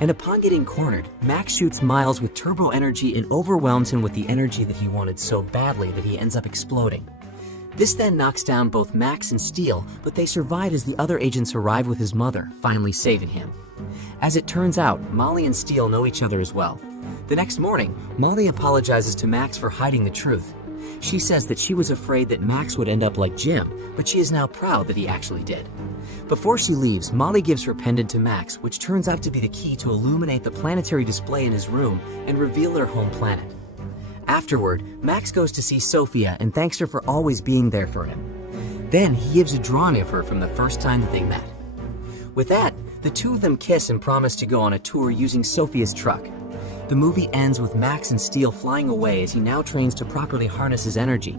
And upon getting cornered, Max shoots Miles with turbo energy and overwhelms him with the energy that he wanted so badly that he ends up exploding. This then knocks down both Max and Steele, but they survive as the other agents arrive with his mother, finally saving him. As it turns out, Molly and Steele know each other as well. The next morning, Molly apologizes to Max for hiding the truth. She says that she was afraid that Max would end up like Jim, but she is now proud that he actually did. Before she leaves, Molly gives her pendant to Max, which turns out to be the key to illuminate the planetary display in his room and reveal their home planet. Afterward, Max goes to see Sophia and thanks her for always being there for him. Then he gives a drawing of her from the first time that they met. With that, the two of them kiss and promise to go on a tour using Sophia's truck. The movie ends with Max and Steele flying away as he now trains to properly harness his energy.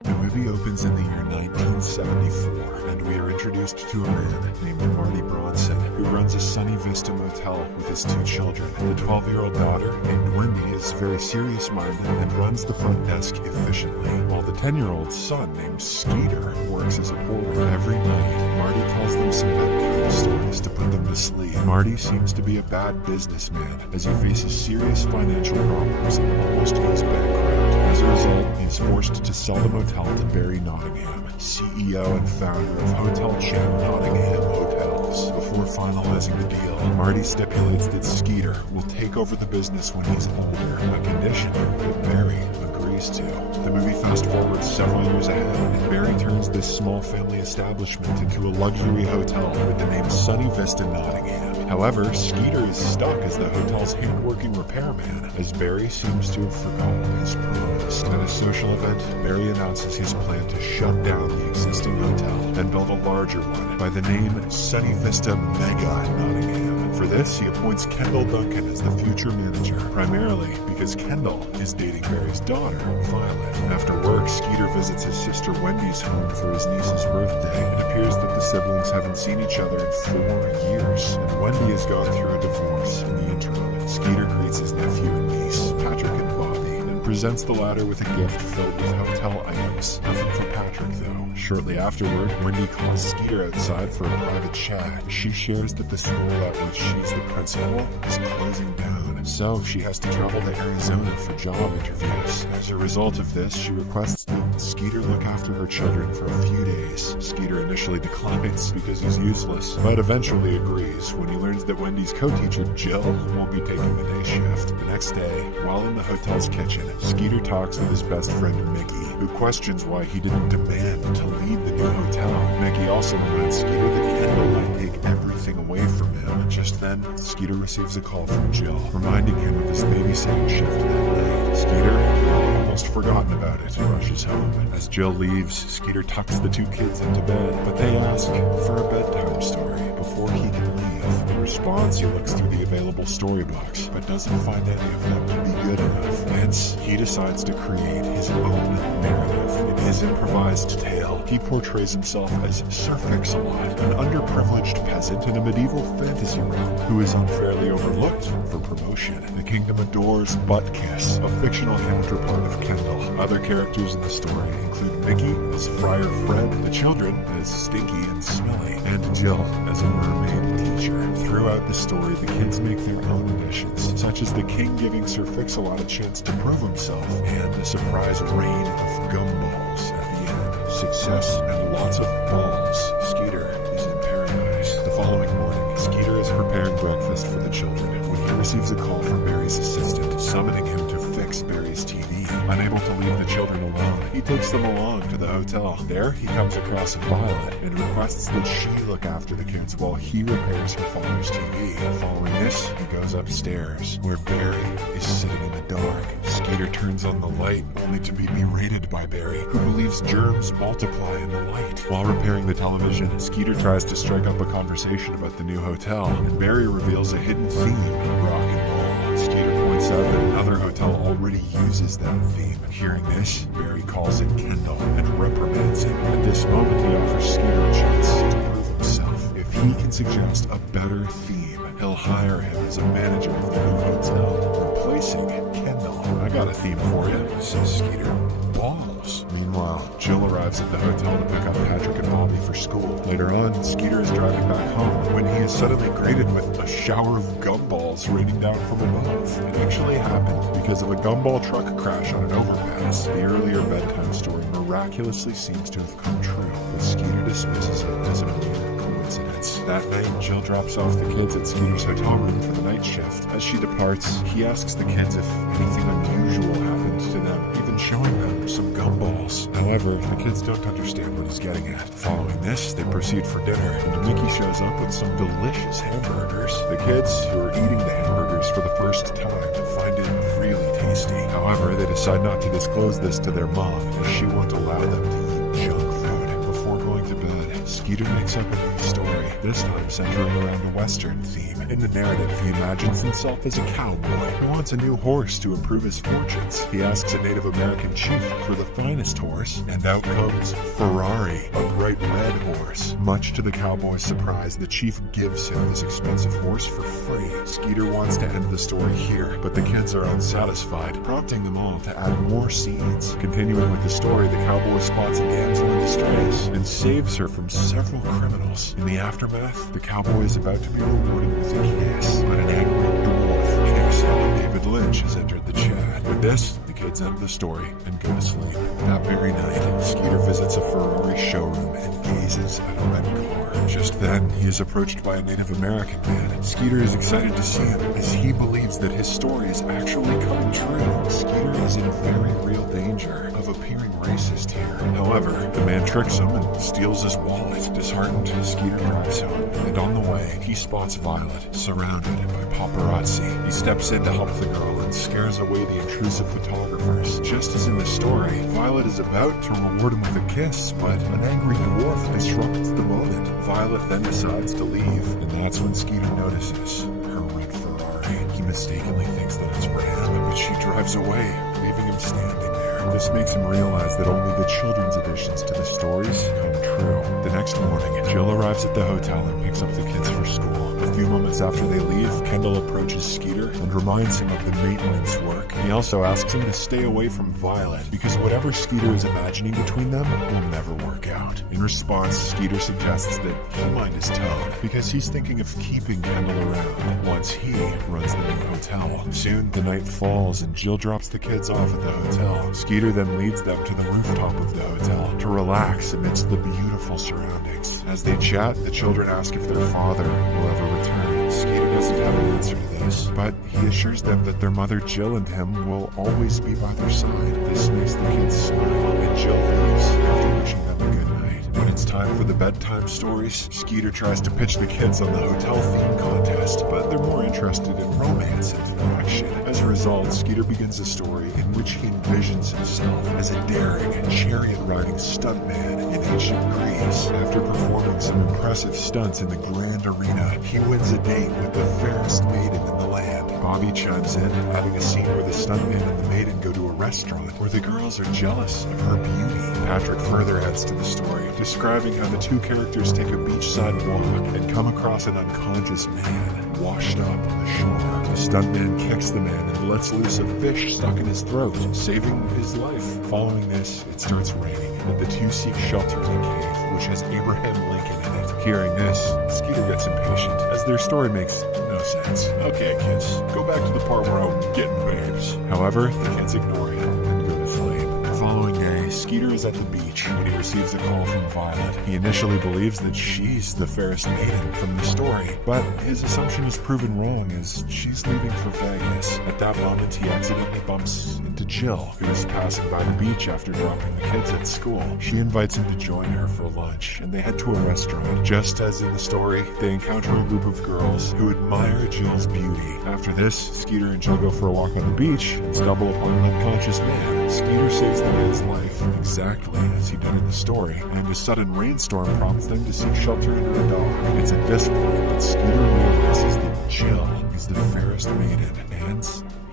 The movie opens in the year 1974, and we are introduced to a man named Marty Bronson, who runs a Sunny Vista motel with his two children. The 12-year-old daughter, named Wendy, is very serious-minded and runs the front desk efficiently, while the 10-year-old son, named Skeeter, works as a porter. Every night, Marty tells them some bedtime stories to put them to sleep. Marty seems to be a bad businessman, as he faces serious financial problems and almost goes bankrupt. As a result, he is forced to sell the motel to Barry Nottingham, CEO and founder of hotel chain Nottingham Hotels. Before finalizing the deal, Marty stipulates that Skeeter will take over the business when he's older, a condition that Barry agrees to. The movie fast forwards several years ahead, and Barry turns this small family establishment into a luxury hotel with the name Sunny Vista Nottingham. However, Skeeter is stuck as the hotel's hand-working repairman, as Barry seems to have forgotten his promise. At a social event, Barry announces his plan to shut down the existing hotel and build a larger one by the name Sunny Vista Mega Nottingham. For this, he appoints Kendall Duncan as the future manager, primarily because Kendall is dating Barry's daughter, Violet. After work, Skeeter visits his sister Wendy's home for his niece's birthday. It appears that the siblings haven't seen each other in 4 years, and Wendy has gone through a divorce in the interim. Skeeter greets his nephew and niece, Patrick and Bobby, and presents the latter with a gift filled with hotel items. Nothing for Patrick, though. Shortly afterward, Wendy calls Skeeter outside for a private chat. She shares that the school at which she's the principal is closing down, so she has to travel to Arizona for job interviews. As a result of this, she requests that Skeeter look after her children for a few days. Skeeter initially declines because he's useless, but eventually agrees when he learns that Wendy's co-teacher Jill won't be taking the day shift. The next day, while in the hotel's kitchen, Skeeter talks with his best friend Mickey, who questions why he didn't demand to leave the new hotel. Mickey also reminds Skeeter that Kendall might take everything away from him. Just then, Skeeter receives a call from Jill, reminding him of his babysitting shift that night. Skeeter, almost forgotten about it, rushes home. As Jill leaves, Skeeter tucks the two kids into bed, but they ask for a bedtime story before he can leave. In response, he looks through the available storybooks, but doesn't find any of them to be good enough. Hence, he decides to create his own narrative. In his improvised tale, he portrays himself as Sir Fix-a-Lot, an underprivileged peasant in a medieval fantasy realm who is unfairly overlooked for promotion. The kingdom adores Buttkiss, a fictional counterpart of Kendall. Other characters in the story include Mickey as Friar Fred, the children as Stinky and Smelly, and Jill as a mermaid teacher. Throughout the story, the kids make their own additions, such as the king giving Sir Fix-a-Lot a chance to prove himself, and a surprise rain of gumballs at the end. Success and lots of balls. Skeeter is in paradise. The following morning, Skeeter is preparing breakfast for the children when he receives a call from Barry's assistant, summoning him to fix Barry's TV. Unable to leave the children alone, he takes them along to the hotel. There, he comes across Violet and requests that she look after the kids while he repairs her father's TV. Following this, he goes upstairs, where Barry is sitting in the dark. Skeeter turns on the light, only to be berated by Barry, who believes germs multiply in the light. While repairing the television, Skeeter tries to strike up a conversation about the new hotel, and Barry reveals a hidden theme, rock and roll. Skeeter points out that another hotel already uses that theme. Hearing this, Barry calls in Kendall and reprimands him. At this moment, he offers Skeeter a chance to prove himself. If he can suggest a better theme, he'll hire him as a manager of the new hotel, replacing Kendall. I got a theme for you, says Skeeter. Balls. house. Meanwhile, Jill arrives at the hotel to pick up Patrick and Bobby for school. Later on, Skeeter is driving back home when he is suddenly greeted with a shower of gumballs raining down from above. It actually happened because of a gumball truck crash on an overpass. The earlier bedtime story miraculously seems to have come true, but Skeeter dismisses it as a mere coincidence. That night, Jill drops off the kids at Skeeter's hotel room for the night shift. As she departs, he asks the kids if anything unusual happened to them, even showing them some gumballs. However, the kids don't understand what he's getting at. Following this, they proceed for dinner, and Mickey shows up with some delicious hamburgers. The kids, who are eating the hamburgers for the first time, find it really tasty. However, they decide not to disclose this to their mom, as she won't allow them to eat junk food. Before going to bed, Skeeter makes up a new story, this time centering around a Western theme. In the narrative, he imagines himself as a cowboy who wants a new horse to improve his fortunes. He asks a Native American chief for the finest horse, and out comes Ferrari, a bright red horse. Much to the cowboy's surprise, the chief gives him this expensive horse for free. Skeeter wants to end the story here, but the kids are unsatisfied, prompting them all to add more scenes. Continuing with the story, the cowboy spots a damsel in distress and saves her from several criminals. In the aftermath, the cowboy is about to be rewarded with a kiss, but an angry dwarf kicks in. David Lynch has entered the chat. With this, the kids end the story and go to sleep. That very night, Skeeter visits a Ferrari showroom and gazes at a red car. Just then, he is approached by a Native American man. Skeeter is excited to see him, as he believes that his story is actually coming true. Skeeter is in very real danger of appearing racist here. However, the man tricks him and steals his wallet. Disheartened, Skeeter drives home, and on the way, he spots Violet, surrounded by paparazzi. He steps in to help the girl and scares away the intrusive photographers. Just as in the story, Violet is about to reward him with a kiss, but an angry dwarf disrupts the moment. Violet then decides to leave, and that's when Skeeter notices her red Ferrari. He mistakenly thinks that it's for him, but she drives away, leaving him standing there. This makes him realize that only the children's additions to the stories come true. The next morning, Jill arrives at the hotel and picks up the kids for school. A few moments after they leave, Kendall approaches Skeeter and reminds him of the maintenance work. He also asks him to stay away from Violet, because whatever Skeeter is imagining between them will never work out. In response, Skeeter suggests that he mind his tone, because he's thinking of keeping Kendall around once he runs the new hotel. Soon, the night falls and Jill drops the kids off at the hotel. Skeeter then leads them to the rooftop of the hotel to relax amidst the beautiful surroundings. As they chat, the children ask if their father will ever return. Skeeter doesn't have an answer to this, but he assures them that their mother Jill and him will always be by their side. This makes the kids smile, and Jill leaves after wishing them a good night. When it's time for the bedtime stories, Skeeter tries to pitch the kids on the hotel theme contest, but they're more interested in romance and action. As a result, Skeeter begins a story in which he envisions himself as a daring, chariot-riding stuntman in ancient Greece. After performing some impressive stunts in the Grand Arena, he wins a date with the fairest maiden in the land. Bobby chimes in, adding a scene where the stuntman and the maiden go to a restaurant where the girls are jealous of her beauty. Patrick further adds to the story, describing how the two characters take a beachside walk and come across an unconscious man washed up on the shore. The stuntman kicks the man and lets loose a fish stuck in his throat, saving his life. Following this, it starts raining, and the two seek shelter in a cave, which has Abraham Lincoln in it. Hearing this, Skeeter gets impatient, as their story makes no sense. Okay, kids, go back to the part where I'm getting babes. However, the kids ignore him and go to sleep. The following day, Skeeter is at the beach when he receives a call from Violet. He initially believes that she's the fairest maiden from the story, but his assumption is proven wrong as she's leaving for Vegas. At that moment, he accidentally bumps into Jill, who is passing by the beach after dropping the kids at school. She invites him to join her for lunch, and they head to a restaurant. Just as in the story, they encounter a group of girls who admire Jill's beauty. After this, Skeeter and Jill go for a walk on the beach and stumble upon an unconscious man. Skeeter saves the man's life, exactly as he did in the story, and a sudden rainstorm prompts them to seek shelter under a dock. It's at this point that Skeeter realizes that Jill is the fairest maiden, and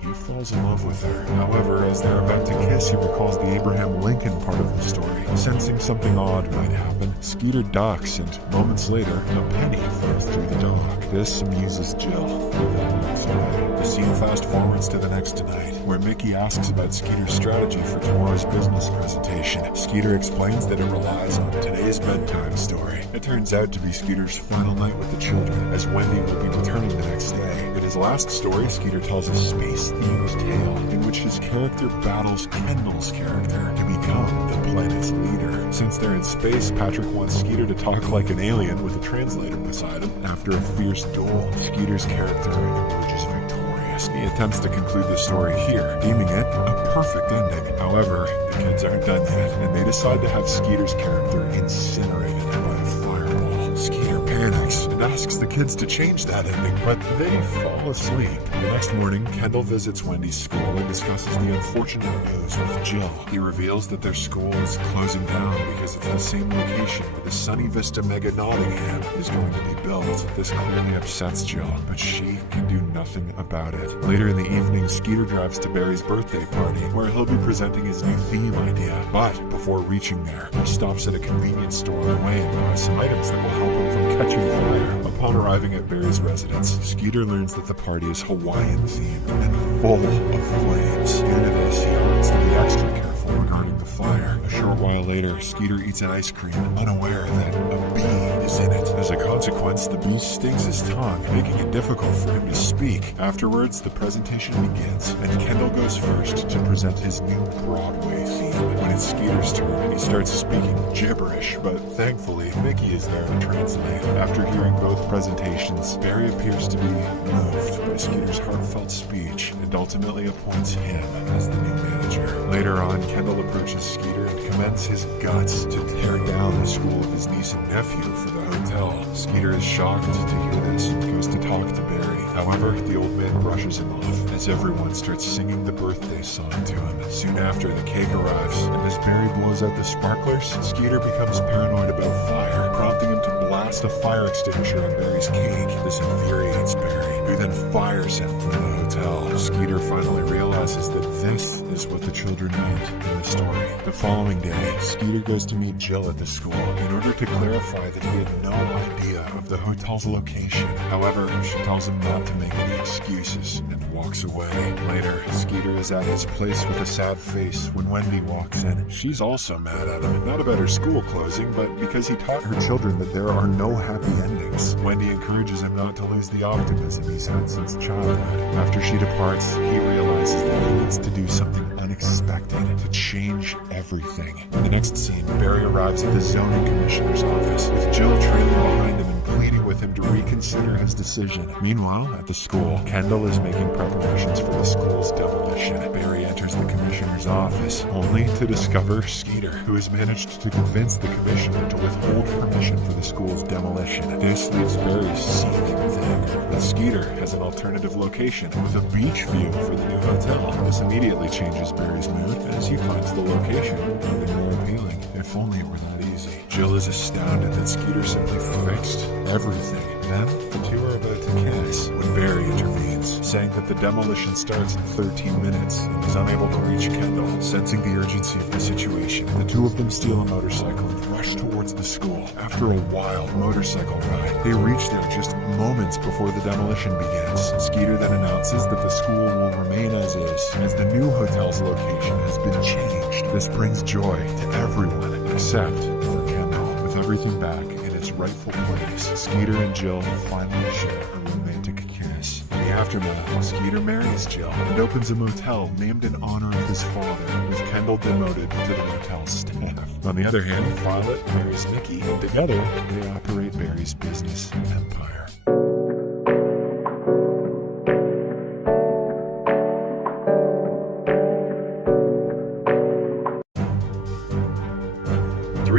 he falls in love with her. However, as they're about to kiss, he recalls the Abraham Lincoln part of the story. Sensing something odd might happen, Skeeter ducks, and moments later, a penny falls through the dock. This amuses Jill, who then moves away. The scene fast forwards to the next night, where Mickey asks about Skeeter's strategy for tomorrow's business presentation. Skeeter explains that it relies on today's bedtime story. It turns out to be Skeeter's final night with the children, as Wendy will be returning the next day. In his last story, Skeeter tells a space-themed tale in which his character battles Kendall's character to become the planet's leader. Since they're in space, Patrick wants Skeeter to talk like an alien with a translator beside him. After a fierce duel, Skeeter's character emerges victorious. He attempts to conclude the story here, deeming it a perfect ending. However, the kids aren't done yet, and they decide to have Skeeter's character incinerated by a fireball. Skeeter panics and asks the kids to change that ending, but they fall asleep. The next morning, Kendall visits Wendy's school and discusses the unfortunate news with Jill. He reveals that their school is closing down because it's the same location where the Sunny Vista Mega Nottingham is going to be built. This clearly upsets Jill, but she can do nothing about it. Later in the evening, Skeeter drives to Barry's birthday party, where he'll be presenting his new theme idea. But before reaching there, he stops at a convenience store on the way and buys some items that will help him from catching fire. Upon arriving at Barry's residence, Skeeter learns that the party is Hawaiian themed and full of flames. Due to this, he opts to be extra careful regarding the fire. A short while later, Skeeter eats an ice cream, unaware that a bee is in it. As a consequence, the bee stings his tongue, making it difficult for him to speak. Afterwards, the presentation begins, and Kendall goes first to present his new Broadway theme. When it's Skeeter's turn, he starts speaking gibberish, but thankfully, Mickey is there to translate. After hearing both presentations, Barry appears to be moved by Skeeter's heartfelt speech and ultimately appoints him as the new manager. Later on, Kendall approaches Skeeter and commends his guts to tear down the school of his niece and nephew for the hotel. Skeeter is shocked to hear this and goes to talk to Barry. However, the old man brushes him off as everyone starts singing the birthday song to him. Soon after, the cake arrives, and as Barry blows out the sparklers, Skeeter becomes paranoid about fire, prompting him to blast a fire extinguisher on Barry's cake. This infuriates Barry, who then fires him from the hotel. Skeeter finally realizes that this is what the children meant in the story. The following day, Skeeter goes to meet Jill at the school in order to clarify that he had no idea of the hotel's location. However, she tells him not to make any excuses and walks away. Later, Skeeter is at his place with a sad face when Wendy walks in. She's also mad at him, not about her school closing, but because he taught her children that there are no happy endings. Wendy encourages him not to lose the optimism he's had since childhood. After she departs, he realizes that he needs to do something unexpected to change everything. In the next scene, Barry arrives at the zoning commissioner's office, with Jill trailing behind him and pleading with him to reconsider his decision. Meanwhile, at the school, Kendall is making preparations for the school's demolition. Barry enters the commissioner's office, only to discover Skeeter, who has managed to convince the commissioner to withhold permission for the school's demolition. This leaves Barry seething with anger. But Skeeter has an alternative location with a beach view for the new hotel. This immediately changes Barry's mood as he finds the location even more appealing. If only it were that easy. Jill is astounded that Skeeter simply fixed everything. Then, the two are about to kiss when Barry intervenes, saying that the demolition starts in 13 minutes and is unable to reach Kendall. Sensing the urgency of the situation, the two of them steal a motorcycle and rush towards the school. After a wild motorcycle ride, they reach there just moments before the demolition begins. Skeeter then announces that the school will remain as is, as the new hotel's location has been changed. This brings joy to everyone except for Kendall. With everything back in its rightful place, Skeeter and Jill finally share a romantic kiss. In the aftermath, Skeeter marries Jill and opens a motel named in honor of his father, with Kendall demoted to the motel staff. On the other hand, Violet marries Mickey, and together they operate Barry's business empire.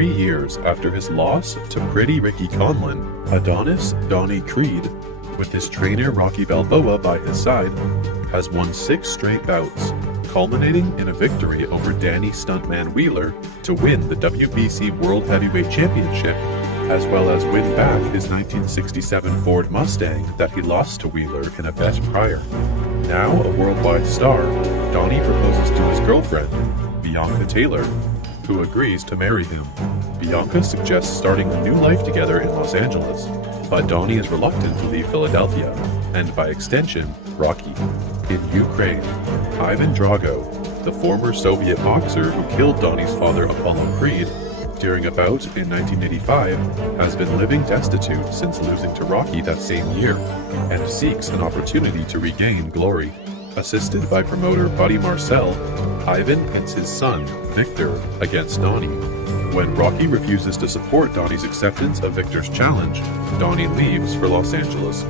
Years after his loss to Pretty Ricky Conlon, Adonis Donnie Creed, with his trainer Rocky Balboa by his side, has won 6 straight bouts, culminating in a victory over Danny Stuntman Wheeler to win the WBC World Heavyweight Championship, as well as win back his 1967 Ford Mustang that he lost to Wheeler in a bet prior. Now a worldwide star, Donnie proposes to his girlfriend, Bianca Taylor, who agrees to marry him. Bianca suggests starting a new life together in Los Angeles, but Donnie is reluctant to leave Philadelphia, and by extension, Rocky. In Ukraine, Ivan Drago, the former Soviet boxer who killed Donnie's father Apollo Creed during a bout in 1985, has been living destitute since losing to Rocky that same year, and seeks an opportunity to regain glory. Assisted by promoter Buddy Marcel, Ivan pits his son, Victor, against Donnie. When Rocky refuses to support Donnie's acceptance of Victor's challenge, Donnie leaves for Los Angeles.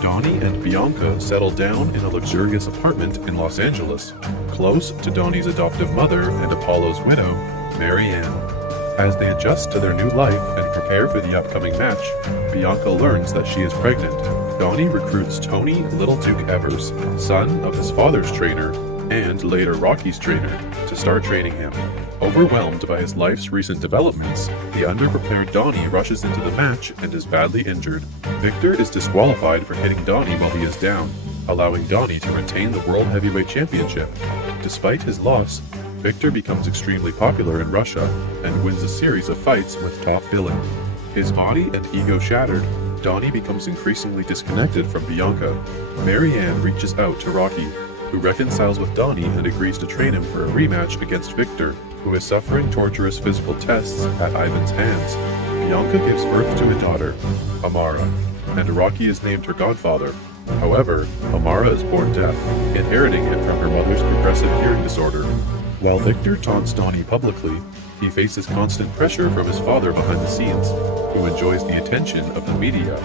Donnie and Bianca settle down in a luxurious apartment in Los Angeles, close to Donnie's adoptive mother and Apollo's widow, Mary Ann. As they adjust to their new life and prepare for the upcoming match, Bianca learns that she is pregnant. Donnie recruits Tony Little Duke Evers, son of his father's trainer and later Rocky's trainer, to start training him. Overwhelmed by his life's recent developments, the underprepared Donnie rushes into the match and is badly injured. Victor is disqualified for hitting Donnie while he is down, allowing Donnie to retain the World Heavyweight Championship. Despite his loss, Victor becomes extremely popular in Russia and wins a series of fights with top billing. His body and ego shattered, Donnie becomes increasingly disconnected from Bianca. Mary Ann reaches out to Rocky, who reconciles with Donnie and agrees to train him for a rematch against Victor, who is suffering torturous physical tests at Ivan's hands. Bianca gives birth to a daughter, Amara, and Rocky is named her godfather. However, Amara is born deaf, inheriting it from her mother's progressive hearing disorder. While Victor taunts Donnie publicly, he faces constant pressure from his father behind the scenes, who enjoys the attention of the media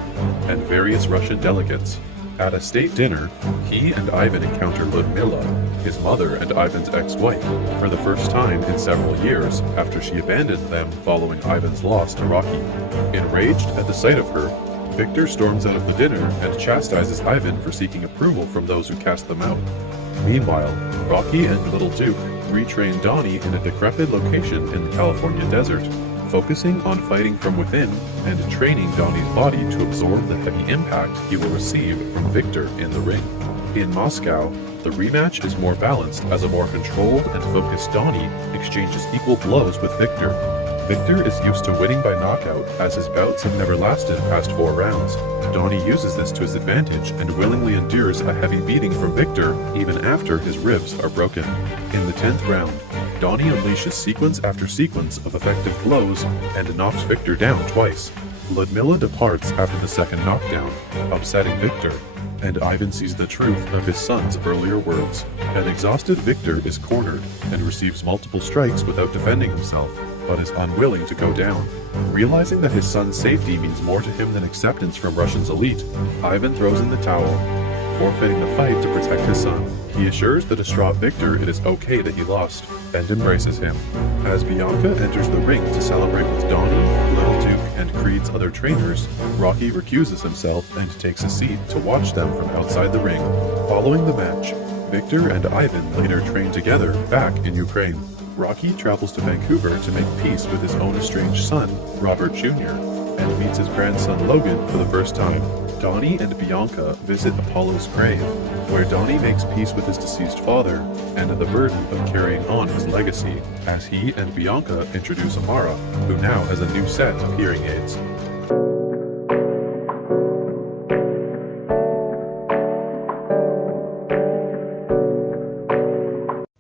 and various Russian delegates. At a state dinner, he and Ivan encounter Ludmilla, his mother and Ivan's ex-wife, for the first time in several years after she abandoned them following Ivan's loss to Rocky. Enraged at the sight of her, Victor storms out of the dinner and chastises Ivan for seeking approval from those who cast them out. Meanwhile, Rocky and Little Duke retrain Donnie in a decrepit location in the California desert, focusing on fighting from within and training Donnie's body to absorb the heavy impact he will receive from Victor in the ring. In Moscow, the rematch is more balanced as a more controlled and focused Donnie exchanges equal blows with Victor. Victor is used to winning by knockout, as his bouts have never lasted past 4 rounds. Donnie uses this to his advantage and willingly endures a heavy beating from Victor even after his ribs are broken. In the 10th round, Donnie unleashes sequence after sequence of effective blows and knocks Victor down twice. Ludmilla departs after the second knockdown, upsetting Victor, and Ivan sees the truth of his son's earlier words. An exhausted Victor is cornered and receives multiple strikes without defending himself, but is unwilling to go down. Realizing that his son's safety means more to him than acceptance from Russia's elite, Ivan throws in the towel, forfeiting the fight to protect his son. He assures the distraught Victor it is okay that he lost, and embraces him. As Bianca enters the ring to celebrate with Donnie, Little Duke, and Creed's other trainers, Rocky recuses himself and takes a seat to watch them from outside the ring. Following the match, Victor and Ivan later train together back in Ukraine. Rocky travels to Vancouver to make peace with his own estranged son, Robert Jr., and meets his grandson Logan for the first time. Donnie and Bianca visit Apollo's grave, where Donnie makes peace with his deceased father and the burden of carrying on his legacy, as he and Bianca introduce Amara, who now has a new set of hearing aids.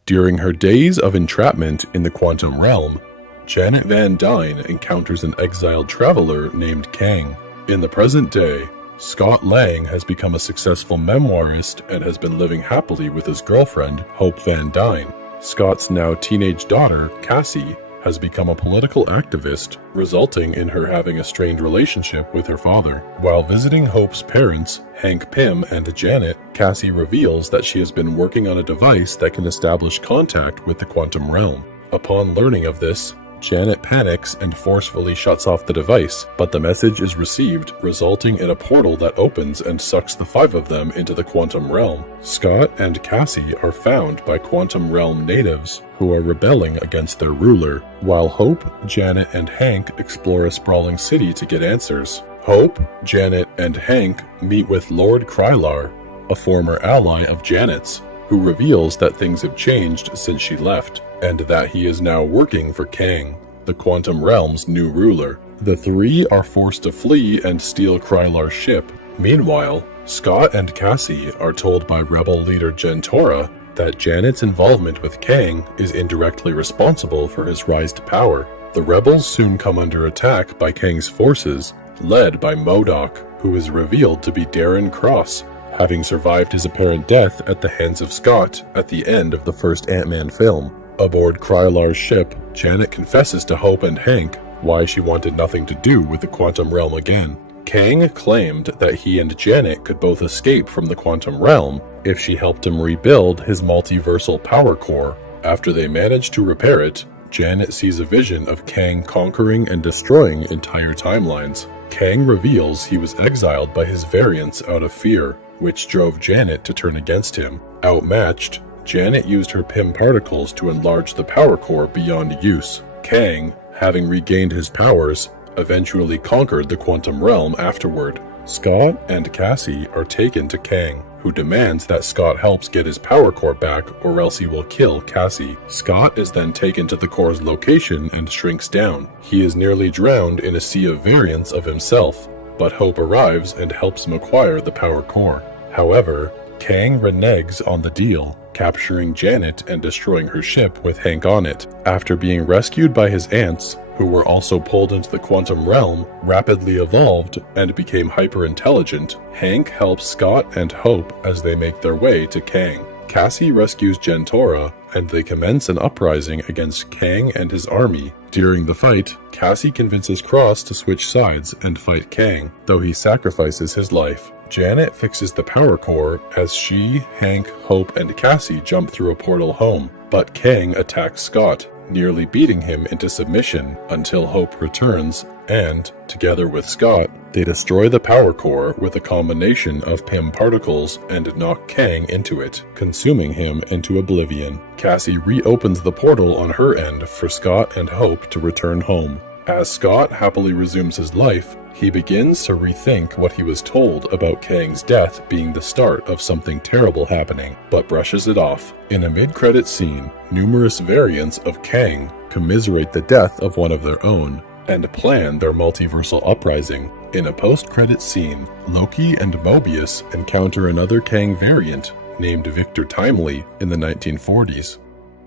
During her days of entrapment in the quantum realm, Janet Van Dyne encounters an exiled traveler named Kang. In the present day, Scott Lang has become a successful memoirist and has been living happily with his girlfriend, Hope Van Dyne. Scott's now teenage daughter, Cassie, has become a political activist, resulting in her having a strained relationship with her father. While visiting Hope's parents, Hank Pym and Janet, Cassie reveals that she has been working on a device that can establish contact with the quantum realm. Upon learning of this, Janet panics and forcefully shuts off the device, but the message is received, resulting in a portal that opens and sucks the 5 of them into the quantum realm. Scott and Cassie are found by quantum realm natives who are rebelling against their ruler, while Hope, Janet, and Hank explore a sprawling city to get answers. Hope, Janet, and Hank meet with Lord Krylar, a former ally of Janet's, who reveals that things have changed since she left, and that he is now working for Kang. the Quantum Realm's new ruler. The three are forced to flee and steal Krylar's ship. Meanwhile, Scott and Cassie are told by rebel leader Gentora that Janet's involvement with Kang is indirectly responsible for his rise to power. The rebels soon come under attack by Kang's forces, led by MODOK, who is revealed to be Darren Cross, having survived his apparent death at the hands of Scott at the end of the first Ant-Man film. Aboard Krylar's ship, Janet confesses to Hope and Hank why she wanted nothing to do with the Quantum Realm again. Kang claimed that he and Janet could both escape from the Quantum Realm if she helped him rebuild his multiversal power core. After they managed to repair it, Janet sees a vision of Kang conquering and destroying entire timelines. Kang reveals he was exiled by his variants out of fear, which drove Janet to turn against him. Outmatched, Janet used her PIM particles to enlarge the power core beyond use. Kang, having regained his powers, eventually conquered the Quantum Realm afterward. Scott and Cassie are taken to Kang, who demands that Scott helps get his power core back or else he will kill Cassie. Scott is then taken to the core's location and shrinks down. He is nearly drowned in a sea of variants of himself, but Hope arrives and helps him acquire the power core. However, Kang reneges on the deal, capturing Janet and destroying her ship with Hank on it. After being rescued by his aunts, who were also pulled into the Quantum Realm, rapidly evolved and became hyper-intelligent, Hank helps Scott and Hope as they make their way to Kang. Cassie rescues Gentora, and they commence an uprising against Kang and his army. During the fight, Cassie convinces Cross to switch sides and fight Kang, though he sacrifices his life. Janet fixes the power core as she, Hank, Hope, and Cassie jump through a portal home, but Kang attacks Scott, nearly beating him into submission until Hope returns, and, together with Scott, they destroy the power core with a combination of PIM particles and knock Kang into it, consuming him into oblivion. Cassie reopens the portal on her end for Scott and Hope to return home. As Scott happily resumes his life, he begins to rethink what he was told about Kang's death being the start of something terrible happening, but brushes it off. In a mid-credits scene, numerous variants of Kang commiserate the death of one of their own and plan their multiversal uprising. In a post-credits scene, Loki and Mobius encounter another Kang variant named Victor Timely in the 1940s.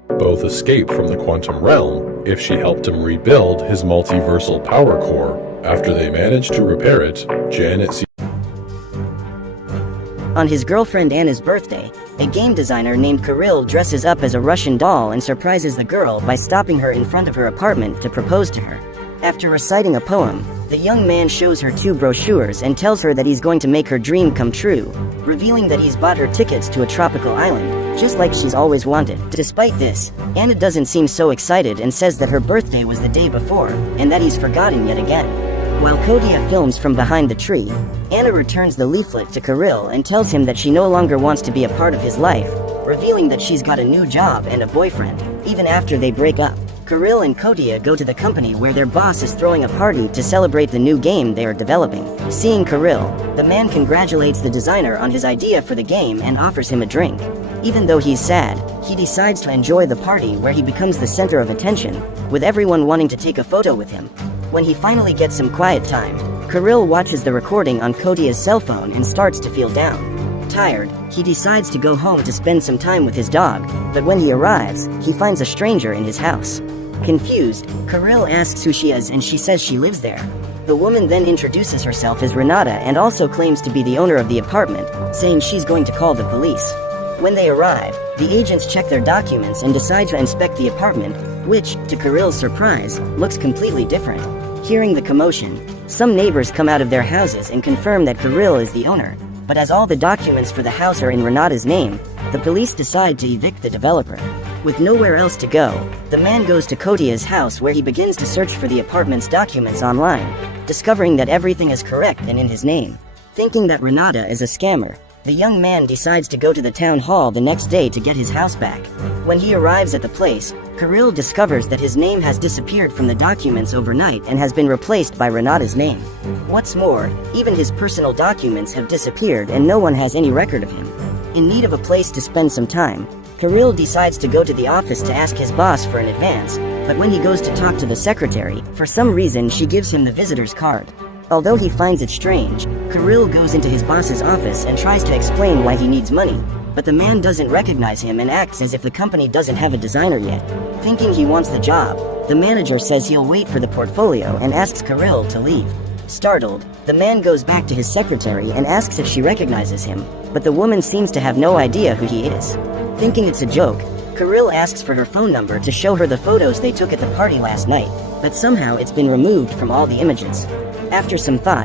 Both escape from the Quantum Realm if she helped him rebuild his multiversal power core. After they manage to repair it, Janet sees On his girlfriend Anna's birthday, a game designer named Kirill dresses up as a Russian doll and surprises the girl by stopping her in front of her apartment to propose to her. After reciting a poem, the young man shows her 2 brochures and tells her that he's going to make her dream come true, revealing that he's bought her tickets to a tropical island, just like she's always wanted. Despite this, Anna doesn't seem so excited and says that her birthday was the day before, and that he's forgotten yet again. While Kodia films from behind the tree, Anna returns the leaflet to Kirill and tells him that she no longer wants to be a part of his life, revealing that she's got a new job and a boyfriend, even after they break up. Kirill and Kodia go to the company where their boss is throwing a party to celebrate the new game they are developing. Seeing Kirill, the man congratulates the designer on his idea for the game and offers him a drink. Even though he's sad, he decides to enjoy the party where he becomes the center of attention, with everyone wanting to take a photo with him. When he finally gets some quiet time, Kirill watches the recording on Kodia's cell phone and starts to feel down. Tired, he decides to go home to spend some time with his dog, but when he arrives, he finds a stranger in his house. Confused, Kirill asks who she is and she says she lives there. The woman then introduces herself as Renata and also claims to be the owner of the apartment, saying she's going to call the police. When they arrive, the agents check their documents and decide to inspect the apartment, which, to Kirill's surprise, looks completely different. Hearing the commotion, some neighbors come out of their houses and confirm that Kirill is the owner, but as all the documents for the house are in Renata's name, the police decide to evict the developer. With nowhere else to go, the man goes to Kodia's house where he begins to search for the apartment's documents online, discovering that everything is correct and in his name. Thinking that Renata is a scammer, the young man decides to go to the town hall the next day to get his house back. When he arrives at the place, Kirill discovers that his name has disappeared from the documents overnight and has been replaced by Renata's name. What's more, even his personal documents have disappeared and no one has any record of him. In need of a place to spend some time, Kirill decides to go to the office to ask his boss for an advance, but when he goes to talk to the secretary, for some reason she gives him the visitor's card. Although he finds it strange, Kirill goes into his boss's office and tries to explain why he needs money, but the man doesn't recognize him and acts as if the company doesn't have a designer yet. Thinking he wants the job, the manager says he'll wait for the portfolio and asks Kirill to leave. Startled, the man goes back to his secretary and asks if she recognizes him, but the woman seems to have no idea who he is. Thinking it's a joke, Kirill asks for her phone number to show her the photos they took at the party last night, but somehow it's been removed from all the images. After some thought,